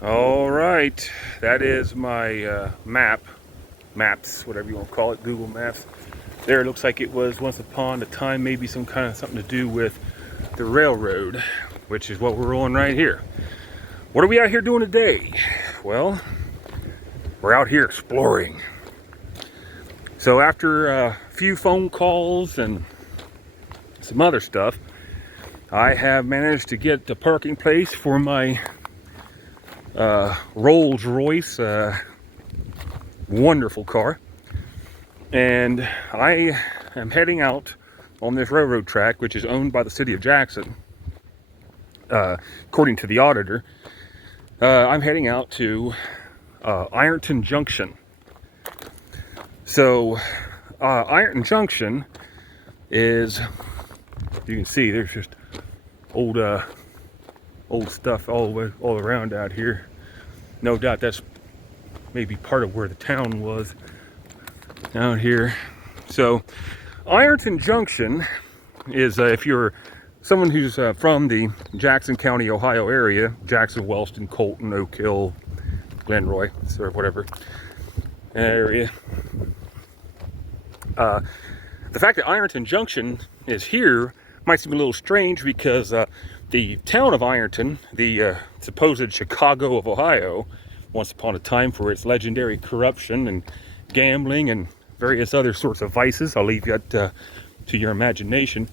All right, that is my maps, whatever you want to call it, Google Maps. There, it looks like it was once upon a time, maybe some kind of something to do with the railroad, which is what we're on right here. What are we out here doing today? Well, we're out here exploring. So after a few phone calls and some other stuff, I have managed to get the parking place for my Rolls Royce, wonderful car, and I am heading out on this railroad track, which is owned by the city of Jackson, according to the auditor. I'm heading out to Ironton Junction. So Ironton Junction is, you can see there's just old stuff all around out here. No doubt that's maybe part of where the town was out here. So Ironton Junction is, if you're someone who's from the Jackson County, Ohio area, Jackson, Wellston, Colton, Oak Hill, Glenroy, or whatever area. The fact that Ironton Junction is here might seem a little strange because the town of Ironton, the supposed Chicago of Ohio, once upon a time for its legendary corruption and gambling and various other sorts of vices, I'll leave that to your imagination,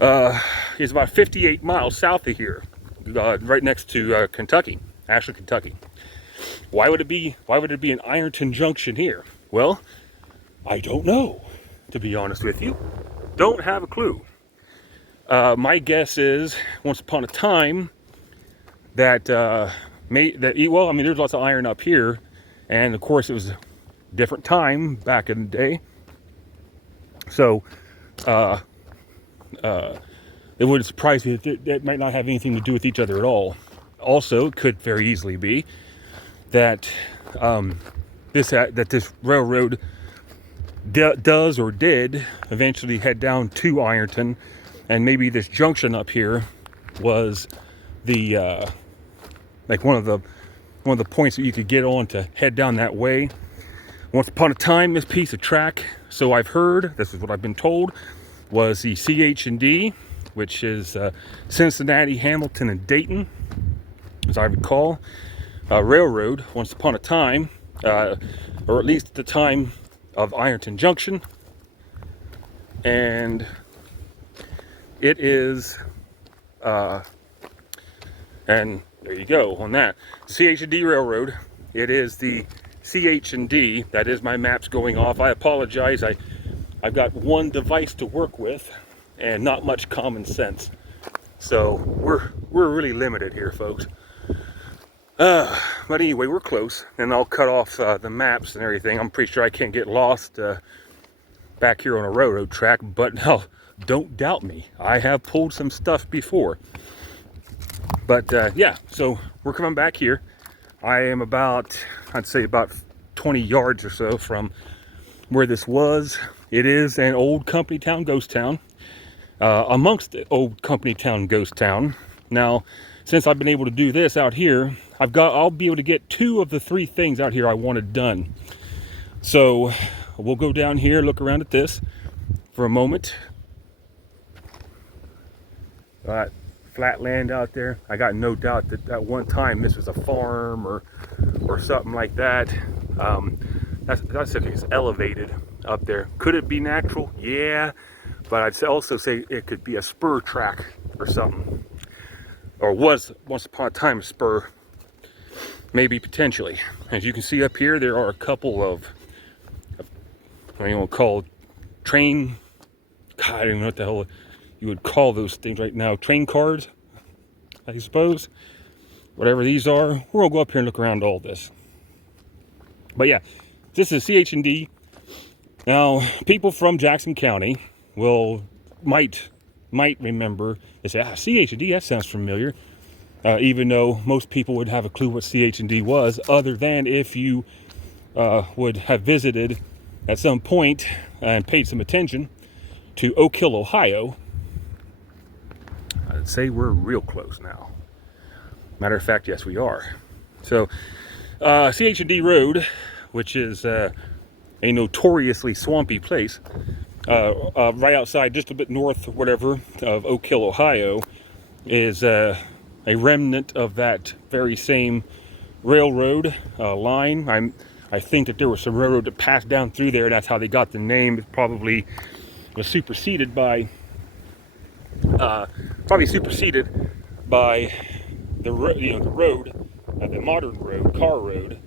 is about 58 miles south of here, right next to Kentucky, Ashland, Kentucky. Why would it be an Ironton Junction here? Well, I don't know, to be honest with you. Don't have a clue. My guess is, once upon a time, that well, I mean, there's lots of iron up here, and of course it was a different time back in the day. So, it wouldn't surprise me that it might not have anything to do with each other at all. Also, it could very easily be that this railroad does or did eventually head down to Ironton, and maybe this junction up here was the like one of the points that you could get on to head down that way. Once upon a time, this piece of track, so I've heard, this is what I've been told, was the CH&D, which is Cincinnati, Hamilton, and Dayton, as I recall, railroad. Once upon a time, or at least at the time of Ironton Junction, and it is, and there you go on that CH&D Railroad. It is the CH&D. That is my maps going off. I apologize. I've got one device to work with, and not much common sense. So we're really limited here, folks. But anyway, we're close, and I'll cut off the maps and everything. I'm pretty sure I can't get lost back here on a railroad track, but no, don't doubt me. I have pulled some stuff before. But yeah, so we're coming back here. I am about, I'd say about 20 yards or so from where this was. It is an old company town, ghost town, amongst the old company town, ghost town. Now, since I've been able to do this out here, I'll be able to get 2 of the 3 things out here I wanted done. So we'll go down here, look around at this for a moment. Flat land out there. I got no doubt that at one time this was a farm or something like that. That's if it's elevated up there. Could it be natural? Yeah, but I'd also say it could be a spur track or something, or was once upon a time a spur, maybe potentially. As you can see up here, there are a couple of what you want to call train. God, I don't even know what the hell you would call those things right now. Train cars, I suppose. Whatever these are, we're gonna go up here and look around all this. But yeah, this is CH&D. Now, people from Jackson County might remember. They say, CH&D, that sounds familiar. Even though most people would have a clue what CH&D was, other than if you would have visited at some point and paid some attention to Oak Hill, Ohio. I'd say we're real close now. Matter of fact, yes, we are. So CH&D Road, which is a notoriously swampy place, right outside, just a bit north, whatever, of Oak Hill, Ohio, is a remnant of that very same railroad line. I think that there was some railroad that passed down through there. That's how they got the name. It probably was superseded by the road, the modern road, car road,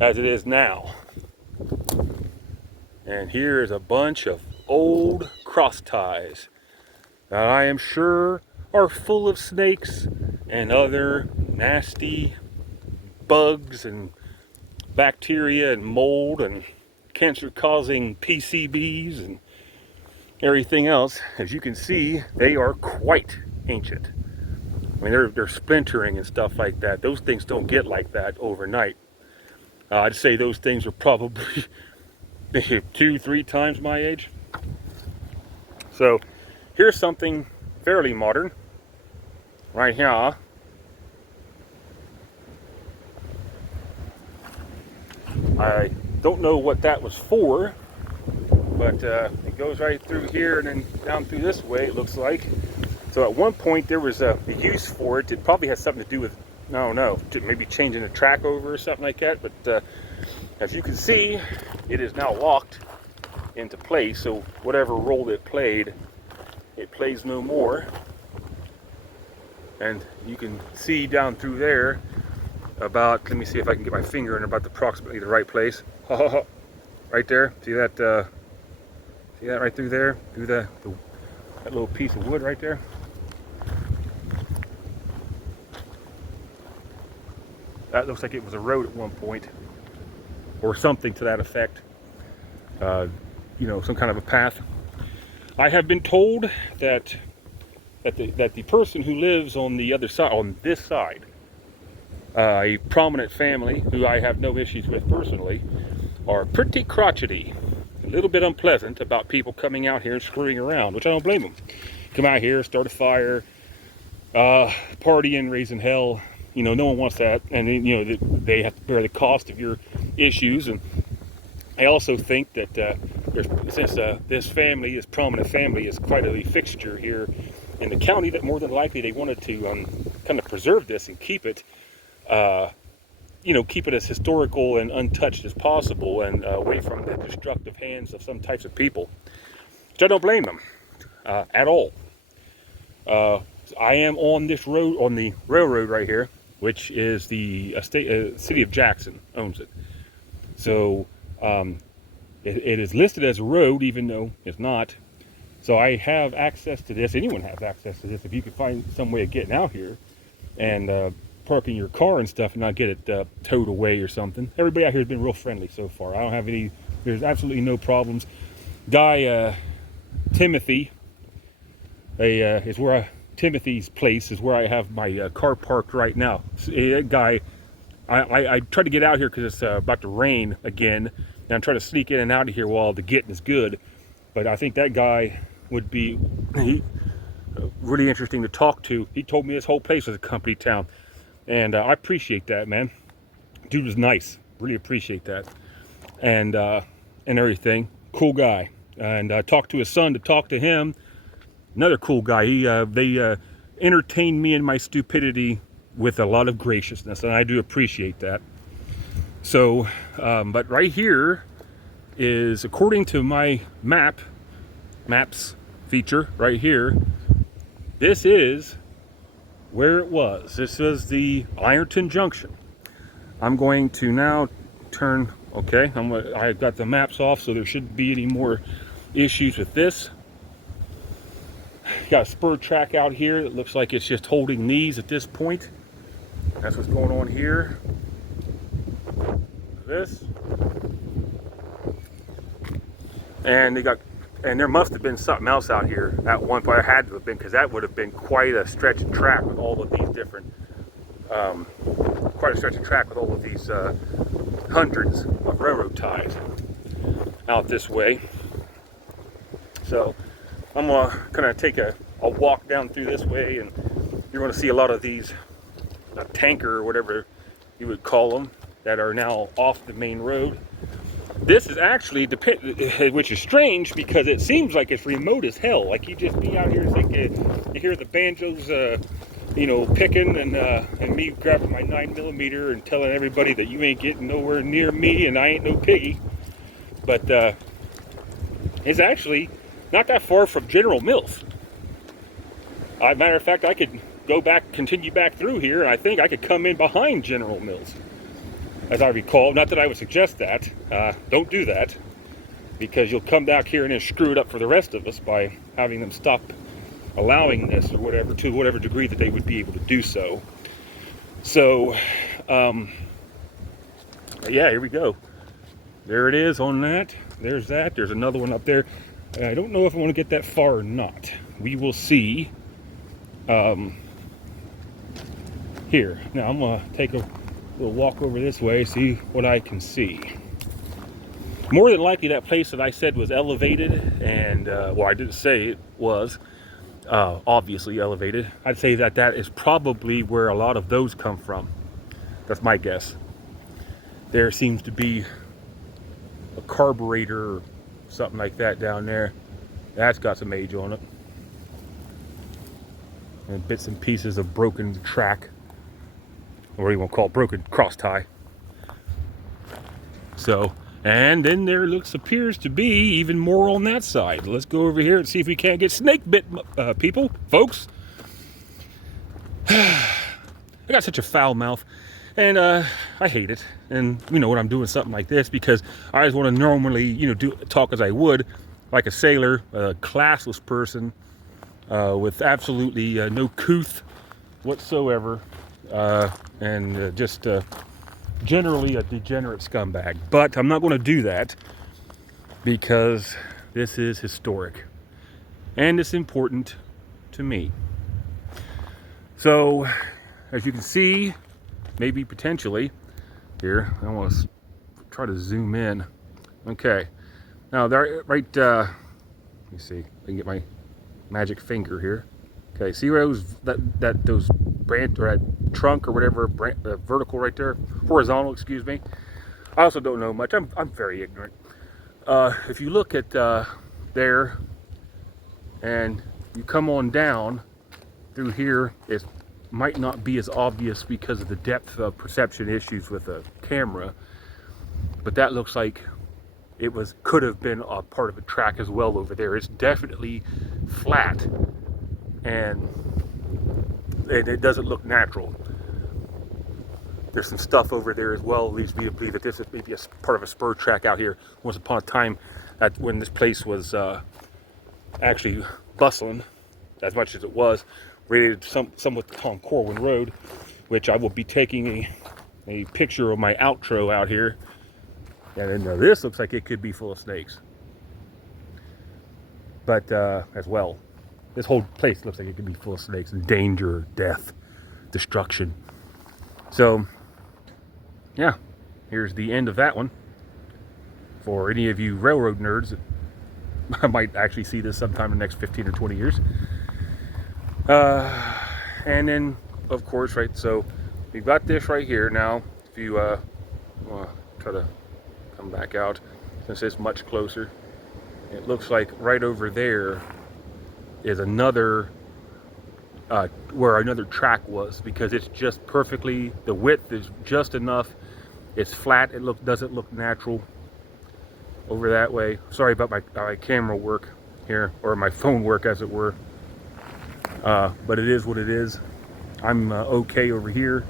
as it is now. And here is a bunch of old cross ties that I am sure are full of snakes and other nasty bugs and bacteria and mold and cancer-causing PCBs and everything else. As you can see, they are quite ancient. I mean, they're splintering and stuff like that. Those things don't get like that overnight. I'd say those things are probably 2-3 times my age. So here's something fairly modern right here. I don't know what that was for, but it goes right through here and then down through this way, it looks like. So at one point there was a use for it. It probably has something to do with, I don't know, maybe changing the track over or something like that. But as you can see, it is now locked into place. So whatever role it plays no more. And you can see down through there about, let me see if I can get my finger in about approximately the right place. Right there. See that? See that right through there? Through that little piece of wood right there. That looks like it was a road at one point, or something to that effect. You know, some kind of a path. I have been told that the person who lives on the other side, on this side, a prominent family who I have no issues with personally, are pretty crotchety, a little bit unpleasant about people coming out here and screwing around, which I don't blame them. Come out here, start a fire, partying, raising hell. You know, no one wants that, and you know they have to bear the cost of your issues. And I also think that since this family, this prominent family, is quite a fixture here in the county, that more than likely they wanted to kind of preserve this and keep it, you know, keep it as historical and untouched as possible, and away from the destructive hands of some types of people. Which I don't blame them at all. I am on this road, on the railroad right here, which is the city of Jackson owns it. So it is listed as a road, even though it's not. So I have access to this. Anyone has access to this if you can find some way of getting out here and parking your car and stuff and not get it towed away or something. Everybody out here has been real friendly so far. I don't have any, there's absolutely no problems. Guy Timothy, is where Timothy's place is where I have my car parked right now. That guy, I tried to get out here because it's about to rain again, and I'm trying to sneak in and out of here while the getting is good. But I think that guy would be really interesting to talk to. He told me this whole place was a company town, and I appreciate that, man. Dude was nice, really appreciate that, and everything. Cool guy. And I talked to his son to talk to him. Another cool guy. They entertained me in my stupidity with a lot of graciousness, and I do appreciate that. So, but right here is, according to my maps feature right here, this is where it was. This was the Ironton Junction. I'm going to now turn, okay, I got the maps off, so there shouldn't be any more issues with this. Got a spur track out here. It looks like it's just holding knees at this point. That's what's going on here. This. And there must have been something else out here at one point. There had to have been, because that would have been quite a stretch of track with all of these different, hundreds of railroad ties out this way. So I'm gonna kind of take a walk down through this way, and you're going to see a lot of these tanker or whatever, you would call them, that are now off the main road. This is actually, which is strange because it seems like it's remote as hell. Like you just be out here, it's like you hear the banjos, you know, picking, and me grabbing my 9mm and telling everybody that you ain't getting nowhere near me and I ain't no piggy. But it's actually not that far from General Mills. Matter of fact, I could go back, continue back through here, and I think I could come in behind General Mills, as I recall. Not that I would suggest that. Don't do that, because you'll come back here and then screw it up for the rest of us by having them stop allowing this or whatever, to whatever degree that they would be able to do so. So, yeah, here we go. There it is on that. There's that. There's another one up there. I don't know if I want to get that far or not. We will see. Here. Now I'm going to take a little walk over this way, see what I can see. More than likely that place that I said was elevated, and, well, I didn't say it was, obviously elevated. I'd say that that is probably where a lot of those come from. That's my guess. There seems to be a carburetor or something like that down there. That's got some age on it. And bits and pieces of broken track, or what do you want to call it, broken cross tie. So, and then there appears to be even more on that side. Let's go over here and see if we can't get snake bit, people, folks. I got such a foul mouth, and I hate it. And you know when I'm doing something like this, because I just want to normally, you know, talk as I would, like a sailor, a classless person, with absolutely no couth whatsoever, and just generally a degenerate scumbag. But I'm not going to do that, because this is historic and it's important to me. So as you can see, maybe potentially here, I want to try to zoom in. Okay, now there, right, let me see if I can get my magic finger here. Okay, see where those those branch, or that trunk or whatever, vertical right there, horizontal, excuse me. I also don't know much. I'm very ignorant. If you look at there, and you come on down through here, it might not be as obvious because of the depth of perception issues with the camera, but that looks like it could have been a part of a track as well over there. It's definitely flat, and it doesn't look natural. There's some stuff over there as well, leads me to believe that this is maybe a part of a spur track out here. Once upon a time, when this place was actually bustling, as much as it was, rated somewhat on Corwin Road, which I will be taking a picture of my outro out here. And then this looks like it could be full of snakes. But as well, this whole place looks like it could be full of snakes and danger, death, destruction. So, yeah, here's the end of that one. For any of you railroad nerds, I might actually see this sometime in the next 15 or 20 years. And then, of course, right, so we've got this right here. Now, if you try to come back out, since it's much closer, it looks like right over there is another, where another track was, because it's just perfectly, the width is just enough, it's flat, it doesn't look natural over that way. Sorry about my camera work here, or my phone work as it were, but it is what it is. I'm okay over here.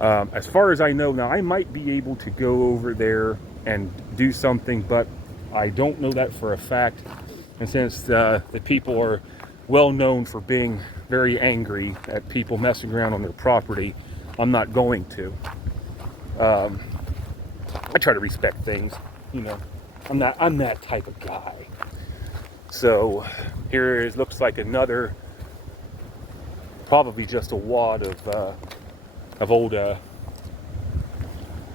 As far as I know now, I might be able to go over there and do something, but I don't know that for a fact. And since the people are well known for being very angry at people messing around on their property, I'm not going to. I try to respect things, you know. I'm that type of guy. So here it looks like another, probably just a wad of old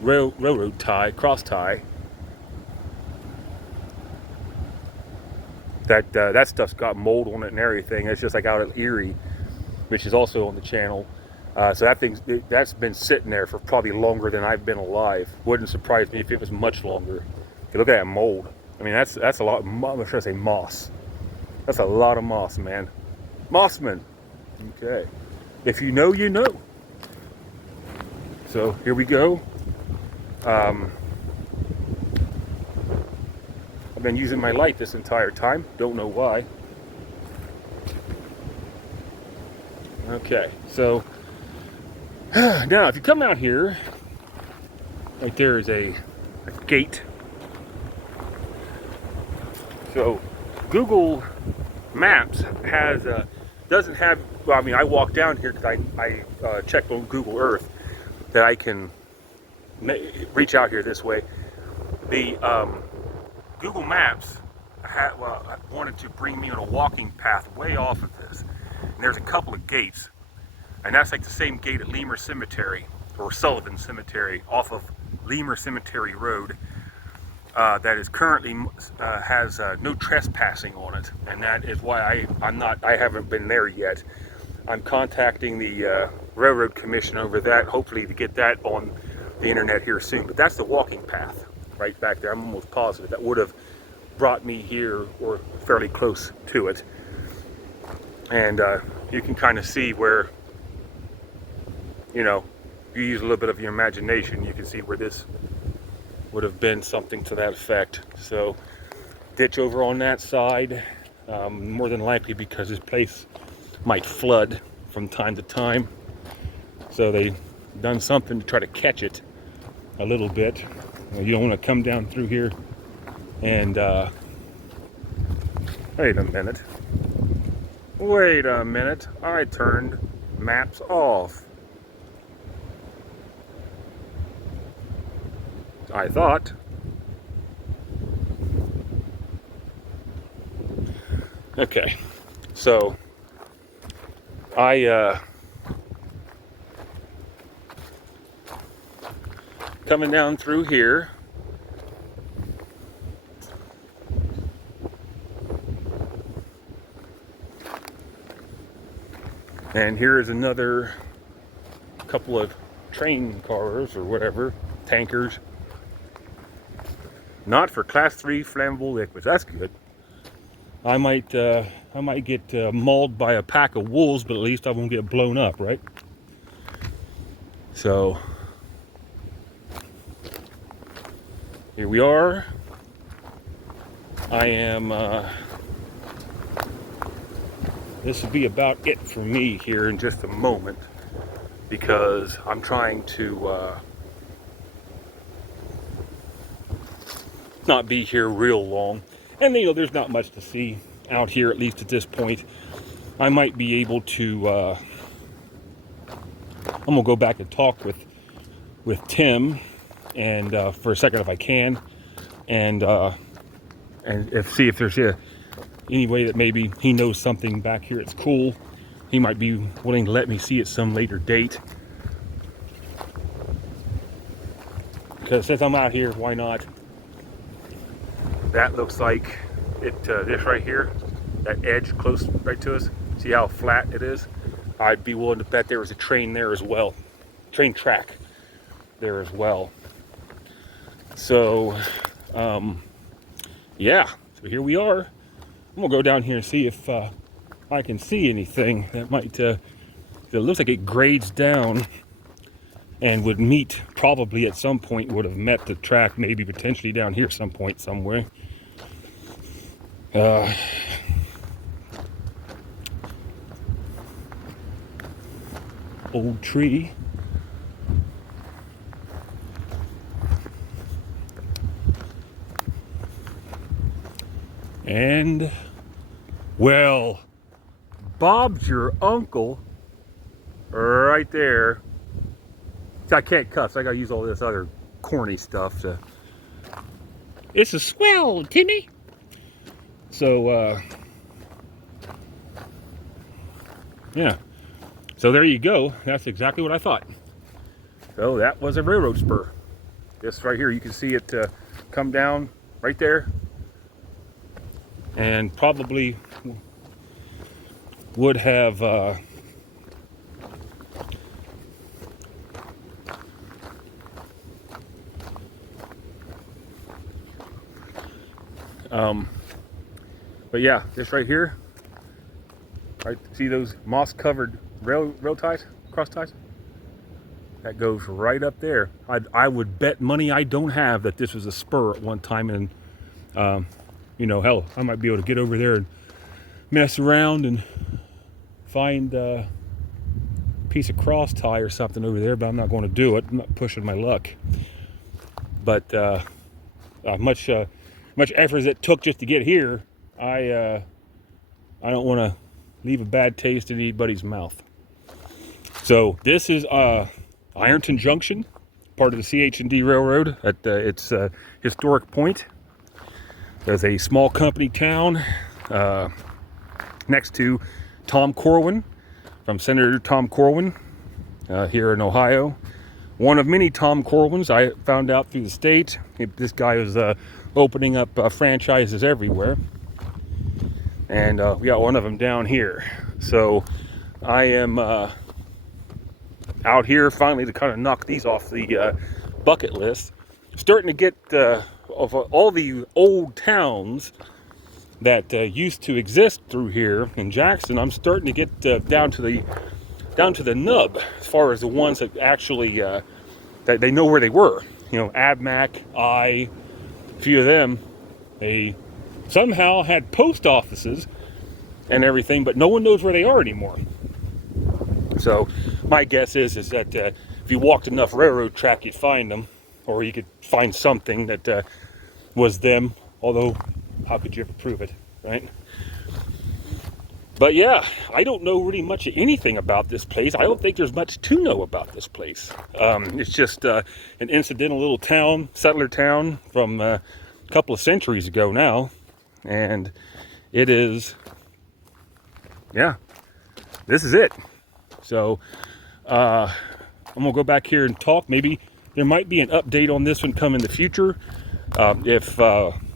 railroad tie, cross tie. That stuff's got mold on it and everything. It's just like out at Erie, which is also on the channel. So that's been sitting there for probably longer than I've been alive. Wouldn't surprise me if it was much longer. Look at that mold. I mean, that's a lot. I'm sure I say moss. That's a lot of moss, man. Mossman. Okay. If you know, you know. So here we go. I've been using my light this entire time. Don't know why. Okay, so now if you come out here, right there is a gate. So Google Maps doesn't have. Well, I mean, I walk down here because I checked on Google Earth that I can reach out here this way. The Google Maps wanted to bring me on a walking path way off of this. And there's a couple of gates, and that's like the same gate at Lemur Cemetery, or Sullivan Cemetery, off of Lemur Cemetery Road, that is currently has no trespassing on it, and that is why I haven't been there yet. I'm contacting the Railroad Commission over that, hopefully to get that on the internet here soon. But that's the walking path right back there. I'm almost positive that would have brought me here or fairly close to it. And you can kind of see where, you know, you use a little bit of your imagination, you can see where this would have been something to that effect. So ditch over on that side, more than likely because this place might flood from time to time. So they've done something to try to catch it a little bit. You don't want to come down through here and wait a minute. Wait a minute. I turned maps off. I thought. Okay. So coming down through here, and here is another couple of train cars or whatever, tankers. Not for Class 3 flammable liquids. That's good. I might get mauled by a pack of wolves, but at least I won't get blown up, right? So here we are. I am. This will be about it for me here in just a moment, because I'm trying to not be here real long. And you know, there's not much to see out here, at least at this point. I might be able to I'm gonna go back and talk with Tim, and for a second if I can, and see if there's any way that maybe he knows something back here. It's cool. He might be willing to let me see at some later date, because since I'm out here, why not? That looks like it. This right here, that edge close right to us. See how flat it is? I'd be willing to bet there was a train there as well. Train track there as well. So, yeah. So here we are. I'm gonna go down here and see if I can see anything that might. It looks like it grades down and would meet probably at some point. Would have met the track, maybe potentially down here some point somewhere. Old tree. And, well, Bob's your uncle right there. See, I can't cuss. I gotta use all this other corny stuff to. It's a swell, Timmy. So, yeah. So there you go. That's exactly what I thought. So that was a railroad spur. This right here, you can see it come down right there. And probably would have But yeah, this right here, right? See those moss-covered rail ties, cross ties? That goes right up there. I would bet money I don't have that this was a spur at one time, and hell, I might be able to get over there and mess around and find a piece of cross tie or something over there, but I'm not going to do it. I'm not pushing my luck. But much effort as it took just to get here, I don't want to leave a bad taste in anybody's mouth. So this is Ironton Junction, part of the CH&D Railroad at its historic point. There's a small company town next to Tom Corwin, from Senator Tom Corwin here in Ohio. One of many Tom Corwins I found out through the state. This guy was opening up franchises everywhere. And we got one of them down here. So I am out here finally to kind of knock these off the bucket list. Starting to get of all the old towns that used to exist through here in Jackson. I'm starting to get down to the nub as far as the ones that actually that they know where they were. Abmac, a few of them, they somehow had post offices and everything, but no one knows where they are anymore. So my guess is that if you walked enough railroad track, you'd find them, or you could find something that was them. Although, how could you ever prove it, right? But yeah, I don't know really much of anything about this place. I don't think there's much to know about this place. It's just an incidental little town, settler town from a couple of centuries ago now. And it is, yeah, this is it. So I'm gonna go back here and talk. Maybe there might be an update on this one come in the future. If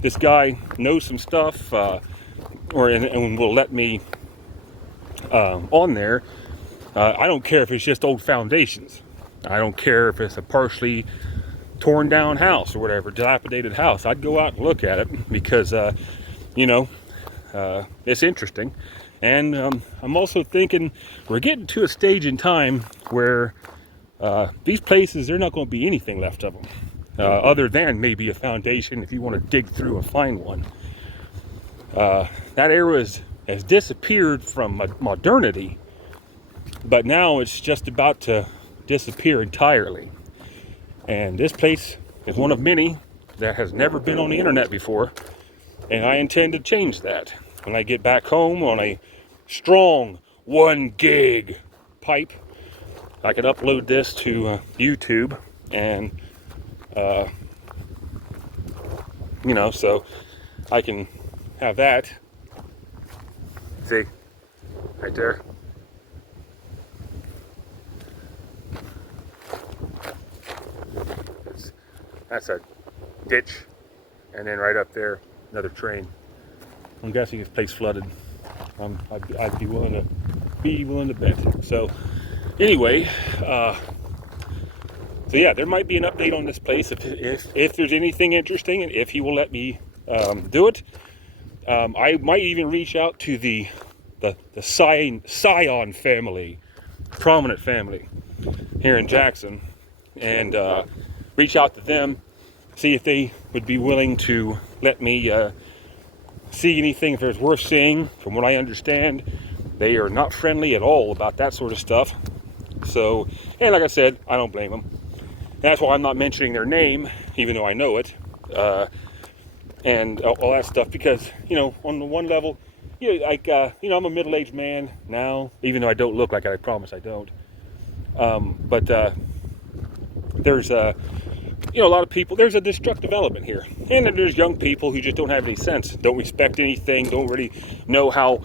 this guy knows some stuff and will let me on there, I don't care if it's just old foundations. I don't care if it's a partially torn down house or whatever, dilapidated house. I'd go out and look at it because it's interesting. And I'm also thinking we're getting to a stage in time where these places, there's not going to be anything left of them other than maybe a foundation if you want to dig through and find one. That era has disappeared from modernity, but now it's just about to disappear entirely. And this place is one of many that has never been on the internet before, and I intend to change that. When I get back home on a strong 1 gig pipe, I can upload this to YouTube, and so I can have that. See, right there. That's a ditch, and then right up there, another train. I'm guessing this place flooded. I'd be willing to bet. So anyway, so yeah, there might be an update on this place if there's anything interesting, and if he will let me do it. I might even reach out to the Scion family, prominent family here in Jackson, and reach out to them, see if they would be willing to let me see anything if it's worth seeing. From what I understand, they are not friendly at all about that sort of stuff. So, and like I said, I don't blame them. That's why I'm not mentioning their name, even though I know it, and all that stuff, because, on the one level, I'm a middle-aged man now, even though I don't look like it. I promise I don't. But there's a lot of people, there's a destructive element here. And then there's young people who just don't have any sense, don't respect anything, don't really know how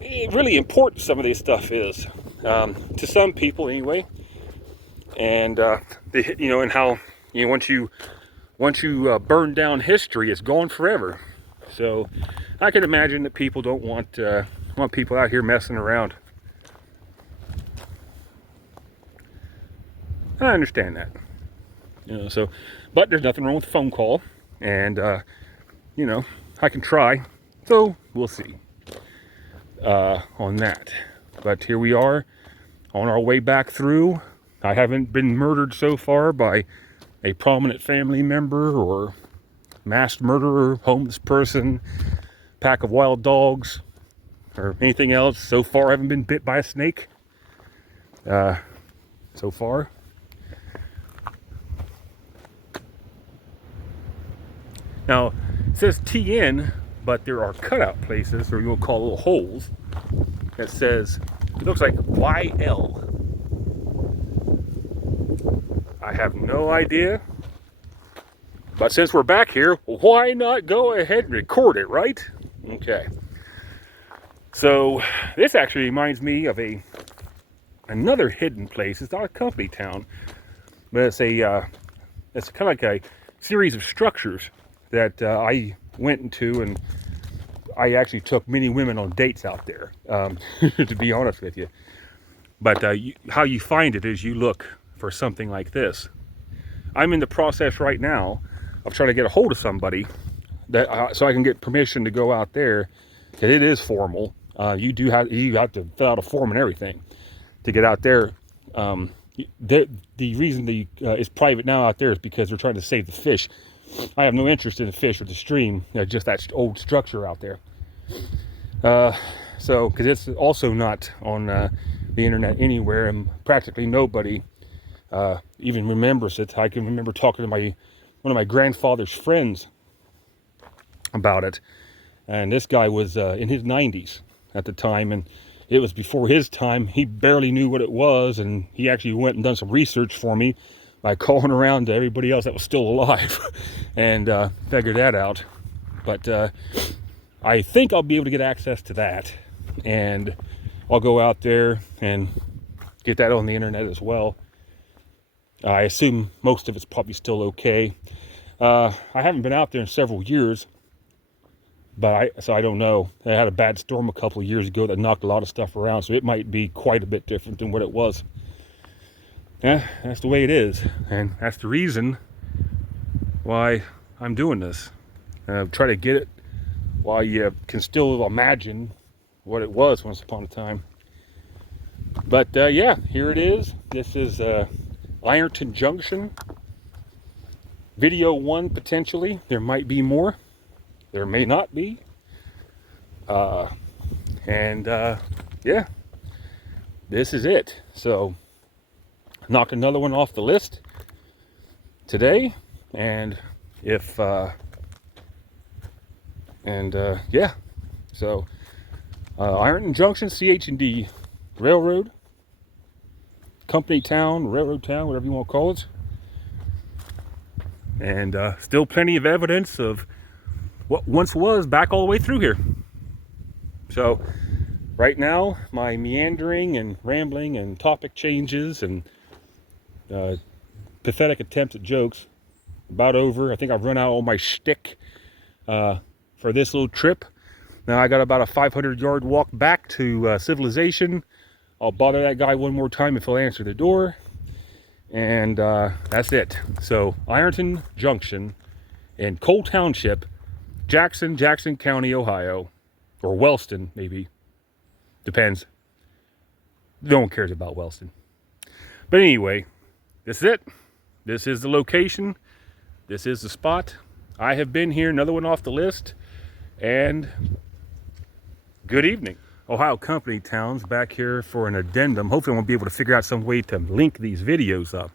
really important some of this stuff is, to some people anyway. And, and how, once you burn down history, it's gone forever. So I can imagine that people don't want people out here messing around. I understand that. But there's nothing wrong with the phone call, and I can try. So we'll see on that. But here we are on our way back through. I haven't been murdered so far by a prominent family member or masked murderer, homeless person, pack of wild dogs, or anything else. So far, I haven't been bit by a snake. So far. Now, it says TN, but there are cutout places, or you'll call little holes, that says, it looks like YL. I have no idea. But since we're back here, why not go ahead and record it, right? Okay. So, this actually reminds me of another hidden place. It's not a company town, but it's kind of like a series of structures that I went into, and I actually took many women on dates out there, to be honest with you. But how you find it is you look for something like this. I'm in the process right now of trying to get a hold of somebody that so I can get permission to go out there, because it is formal. You have to fill out a form and everything to get out there. The reason it's private now out there is because they're trying to save the fish. I have no interest in the fish or the stream, just that old structure out there. So, because it's also not on the internet anywhere, and practically nobody even remembers it. I can remember talking to one of my grandfather's friends about it, and this guy was in his 90s at the time, and it was before his time. He barely knew what it was, and he actually went and done some research for me by calling around to everybody else that was still alive and figured that out. But I think I'll be able to get access to that, and I'll go out there and get that on the internet as well. I assume most of it's probably still okay. I haven't been out there in several years, so I don't know. I had a bad storm a couple of years ago that knocked a lot of stuff around, so it might be quite a bit different than what it was. Yeah, that's the way it is, and that's the reason why I'm doing this. Try to get it while you can still imagine what it was once upon a time. But yeah, here it is. This is Ironton Junction. Video 1 potentially. There might be more. There may not be. Yeah, this is it. So, knocked another one off the list today, and yeah, so Ironton Junction, CH&D Railroad, company town, railroad town, whatever you want to call it, and still plenty of evidence of what once was back all the way through here. So right now, my meandering and rambling and topic changes and pathetic attempts at jokes about over. I think I've run out all my shtick for this little trip. Now I got about a 500-yard walk back to civilization. I'll bother that guy one more time if he'll answer the door, and that's it. So Ironton Junction in Cole Township, Jackson County, Ohio, or Wellston maybe, depends. No one cares about Wellston, but anyway, this is it. This is the location. This is the spot. I have been here, another one off the list, and good evening. Ohio company towns back here for an addendum. Hopefully I won't be able to figure out some way to link these videos up.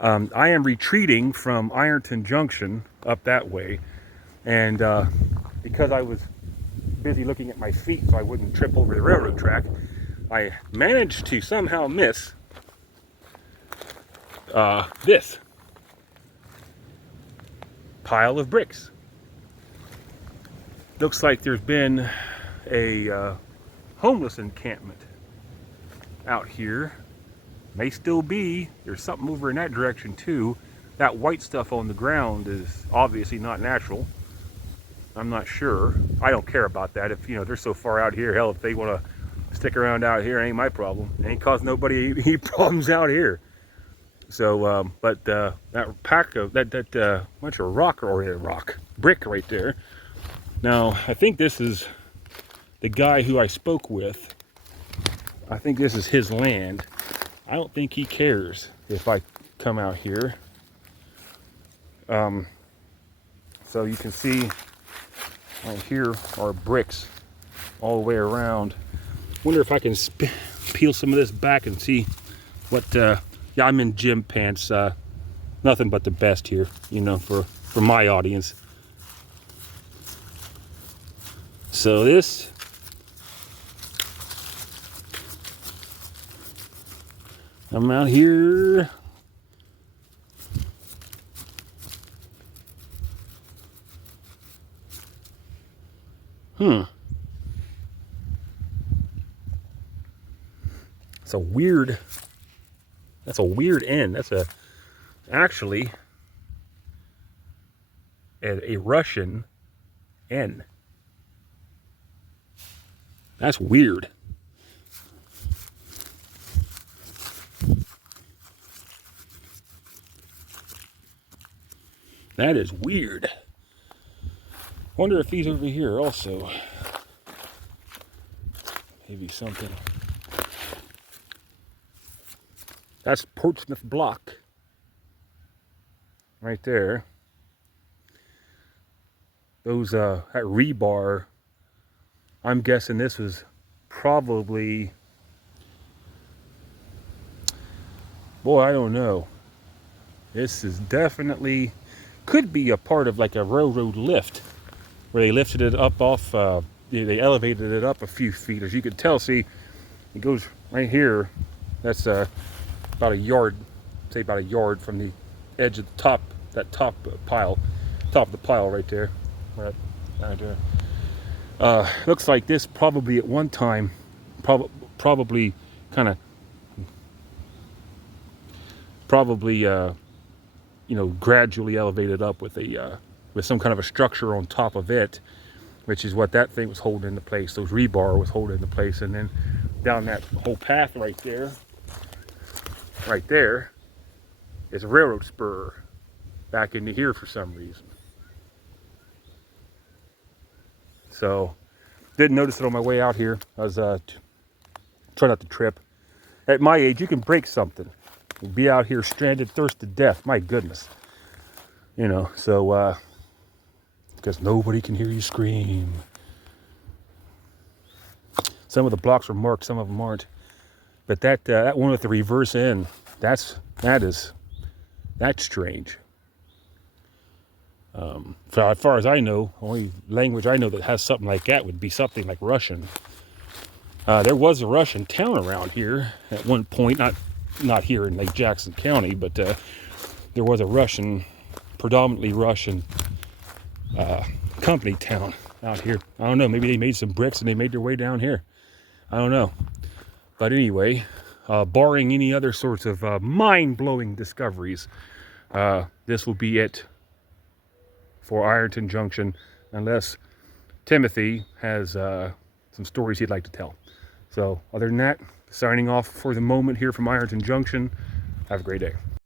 I am retreating from Ironton Junction up that way, and because I was busy looking at my feet so I wouldn't trip over the railroad track, I managed to somehow miss this pile of bricks. Looks like there's been a homeless encampment out here. May still be. There's something over in that direction too. That white stuff on the ground is obviously not natural. I'm not sure. I don't care about that. If they're so far out here, hell, if they want to stick around out here, it ain't my problem. It ain't causing nobody any problems out here. So, but that pack of that bunch of brick right there Now, I think this is the guy who I spoke with. I think this is his land. I don't think he cares if I come out here. So you can see right here are bricks all the way around. Wonder if I can peel some of this back and see what, yeah, I'm in gym pants. Nothing but the best here, you know, for my audience. So this, I'm out here. It's a weird, that's a weird end. That's actually a Russian N. That's weird. That is weird. Wonder if he's over here also. Maybe something. That's Portsmouth block. Right there. Those, that rebar, I'm guessing this was probably, boy, I don't know. This is definitely, could be a part of like a railroad lift, where they lifted it up off, they elevated it up a few feet. As you can tell, see, it goes right here. That's about a yard, say about a yard from the edge of the top, that top of the pile right there. Right there. Looks like this probably at one time, probably kind of, you know, gradually elevated up with a with some kind of a structure on top of it, which is what that thing was holding into place. Those rebar was holding into place, and then down that whole path right there is a railroad spur back into here for some reason. So, didn't notice it on my way out here. I was trying not to trip. At my age, you can break something. You'll be out here stranded, thirsted to death. My goodness. You know, so, because nobody can hear you scream. Some of the blocks are marked, some of them aren't. But that one with the reverse end, that's strange. As far as I know, only language I know that has something like that would be something like Russian. There was a Russian town around here at one point, not here in Lake Jackson County, but there was a predominantly Russian company town out here. I don't know, maybe they made some bricks and they made their way down here. I don't know. But anyway, barring any other sorts of mind-blowing discoveries, this will be it for Ironton Junction, unless Timothy has some stories he'd like to tell. So other than that, signing off for the moment here from Ironton Junction. Have a great day.